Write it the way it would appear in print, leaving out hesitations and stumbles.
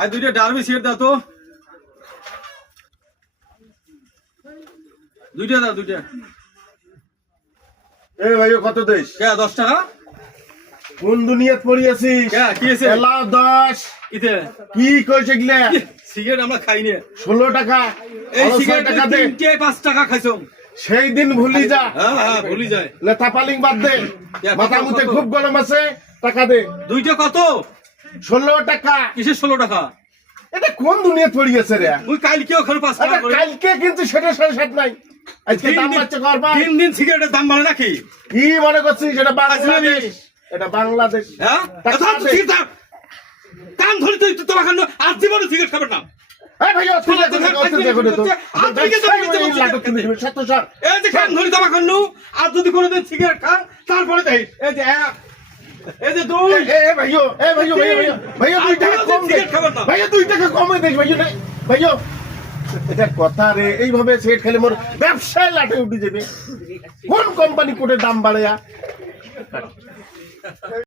আর দুইটা derby cigarette দাও তো, দুইটা দাও দুইটা। এ ভাইও কত দেশ? 10 টাকা। কোন দুনিয়াত পড়িয়েছিস? কি আছে? এলাও 10। ইতে কি কইছে গিলা? সিগারেট আমরা খাই নি। 16 টাকা। এই আরো 6 সিগারেট টাকা দে। 5 টাকা খাইছো। সেই দিন ভুলি যা। হ্যাঁ ভুলি যায়। লেথা পালিং বাদ দে। মাথা মুতে খুব গরম আছে, টাকা দে। দুইটা কত? 16 টাকা। কিসের 16 টাকা? এটা কোন দুনিয়াত পড়িয়েছে রে? ওই কালকে ওখানে 5 টাকা করে। কালকে কিন্তু সেটা 7.5 নাই। আজকে দাম বাড়ছে করবা। দিন সিগারেটের দাম বাড়ে নাকি? কি মনে করছিস এটা বাংলাদেশ? এটা বাংলাদেশ। হ্যাঁ কান ধরে তুই তোমার খান আর জীবনে সিগারেট খাবে না। এই ভাই অস্ট্রেলিয়া দেখো তো। এই যে কান ধরে তোমার খান আর যদি কোনোদিন সিগারেট খান তারপরে দেখ এই যে এই যে দুই ভাইও 2 টাকা কম দে। ভাইও 2 টাকা কমে দে ভাইও। এটা কথা রে, এইভাবে সেট খেলে মোর ব্যবসায় লাটে উঠে যাবে। কোন কোম্পানি কোটে দাম বাড়ায়া?